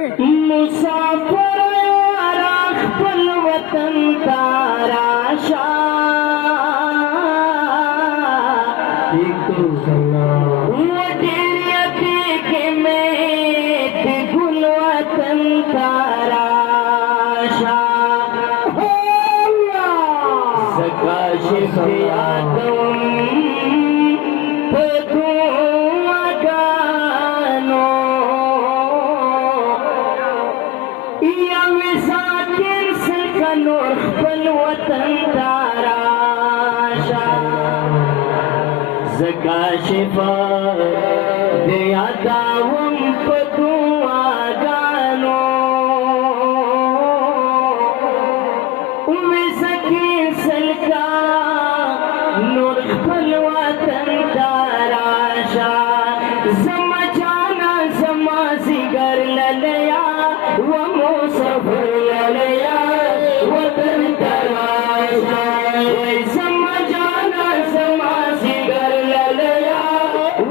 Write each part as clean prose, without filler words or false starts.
مسافر یارا خپل وطن ته راشه ډېر یتیږې مې د ګل وطن ته راشه زه کاشف یادوم په دعاګانو یوې ذاکر سلکه نور خپل وطن ته راشه زه کاشفه د یادوم په دعاګانو وې ذاکر سلکه نور خپل وطن ته راشه زما جانا زما ځیګر للیا ومسافر للیا وطن ته راشه زما جانا زما ځیګر للیا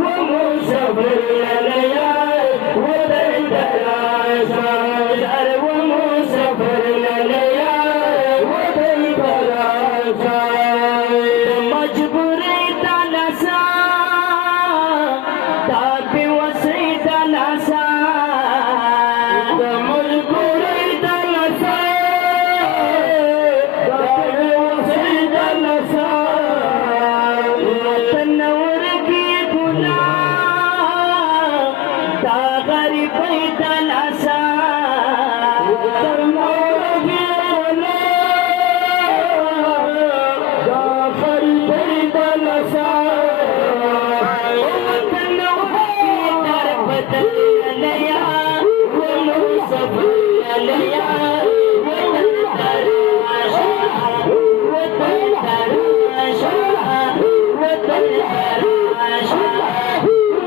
ومسافر للیا وطن ته راشه ومسافر للیا وطن ته راشه مجبورۍ ته لاسه دا بېوسۍ ته لاسه د مجبورۍ ته لاسه دا بېوسۍ ته لاسه وطن ورکې ګلاب دا غریبۍ ته لاسه وطن ورکې ګلاب دا غریبۍ ته لاسه وطن ورکې در بدل لیا ومسافر لیا وطن ته راشه وطن ته راشه وطن ته راشه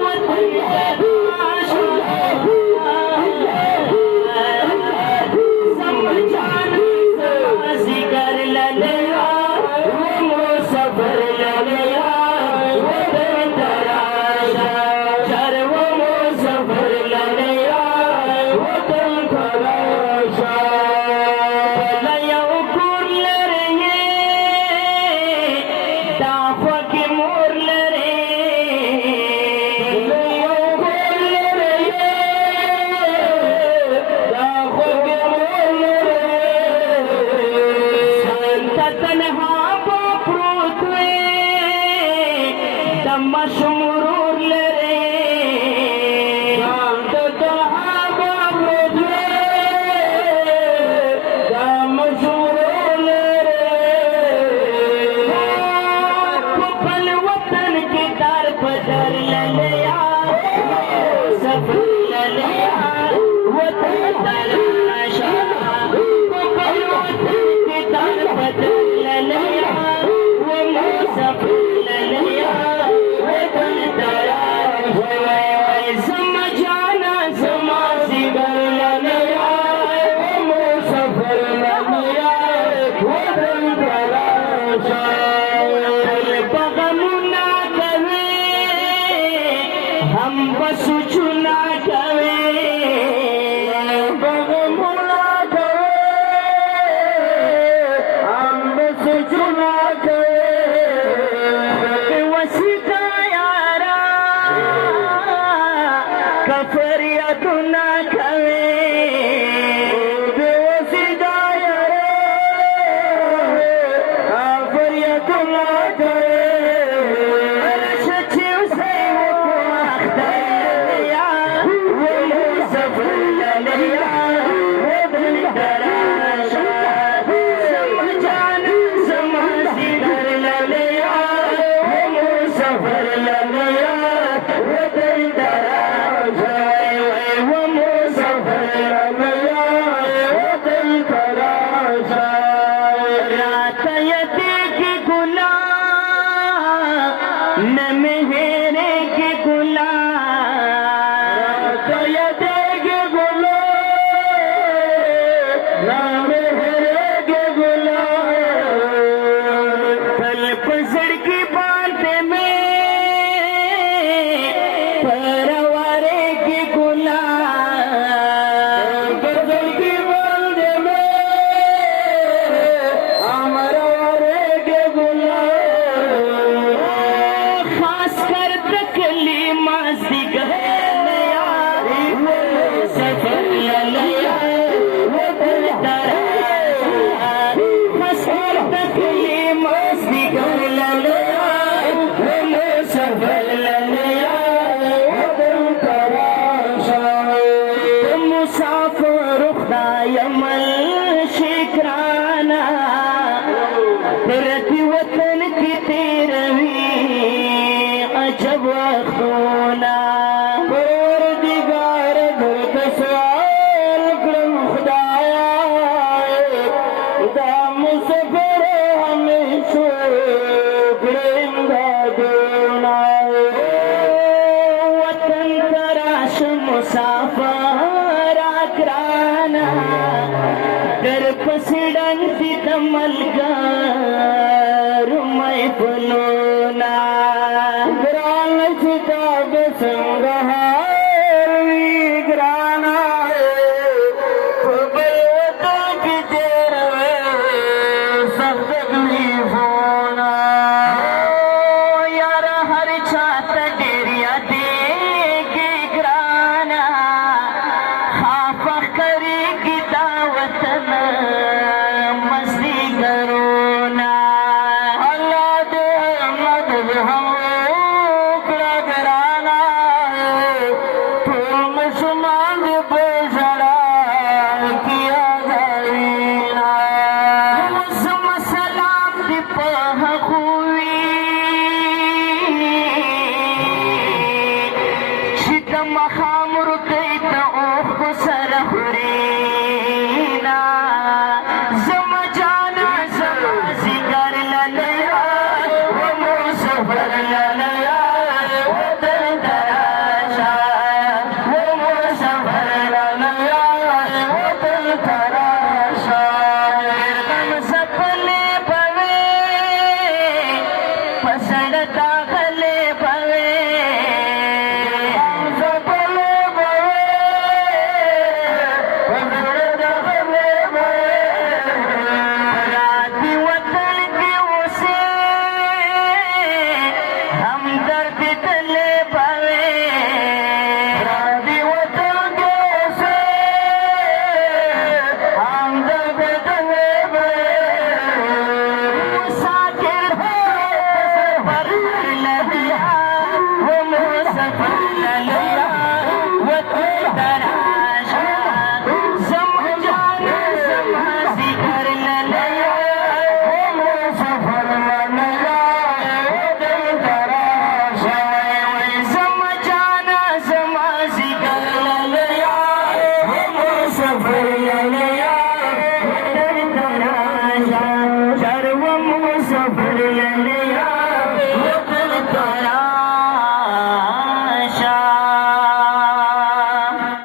وطن ته راشه زما جانا زما ځیګر للیا ومسافر للیا وطن ته راشه ومسافر للیا وطن ته راشه بله یو کور لرې دا خوږې مور لرې بله یو کور لرې دا خوږې مور لرې ځان ته تنها به پروت وې د ماشوم ورور لرې ځان ته تنها به پروت وې د ماشوم ورور لرې په خپل وطن کې در بدر للیا سفر للیا وطن ته راشه په خپل وطن کې در بدر للیا ومسافر للیا وطن ته راشه زما جانا زما ځیګر للیا ومسافر للیا وطن ته راشه په غمونه کوې هم به سوچونه کوې مسافر خدایم الشکرانا ترتی وطن کی تیروی عجب وختونا پروردگار درت سوال کرم خدایا دا مسافر ہمیشہ کرم دادونا وطن تراش مسافر اکرانا در پسڑنتی تملگار میں فنونا گران کتاب سنگہار وی گرانا خبر وطن کی دیر میں سخت تکلیفونا یار ہر چھات ڈیریا دے گی گرانا خافق کری گی دعوتن مستی کرونا اللہ دے مدد ہم اکڑا گرانا پھول مسلمان دے بیزڑا کیا گاوینا مسلم سلام دی پہ خوی شد مخام رکیت اوخ سرخورینا زم جانا زم زگر للیا ومسافر للیا وطن تراشا ومسافر للیا وطن تراشا غم سپنے پوے پسڑتا گلے پوے سپنے پوے پسڑتا گلے پوے راتی وطن کی اسے ہم درد تلے پوے راتی وطن کی اسے ہم درد تلے پوے مسافر ہے سفر للیا وہ مسافر للیا وطن تراشا زم جانا زم ذکر للیا وہ مسافر للیا وطن تراشا زم جانا زم ذکر للیا وہ مسافر للیا وطن تراشا شر وہ مسافر للیا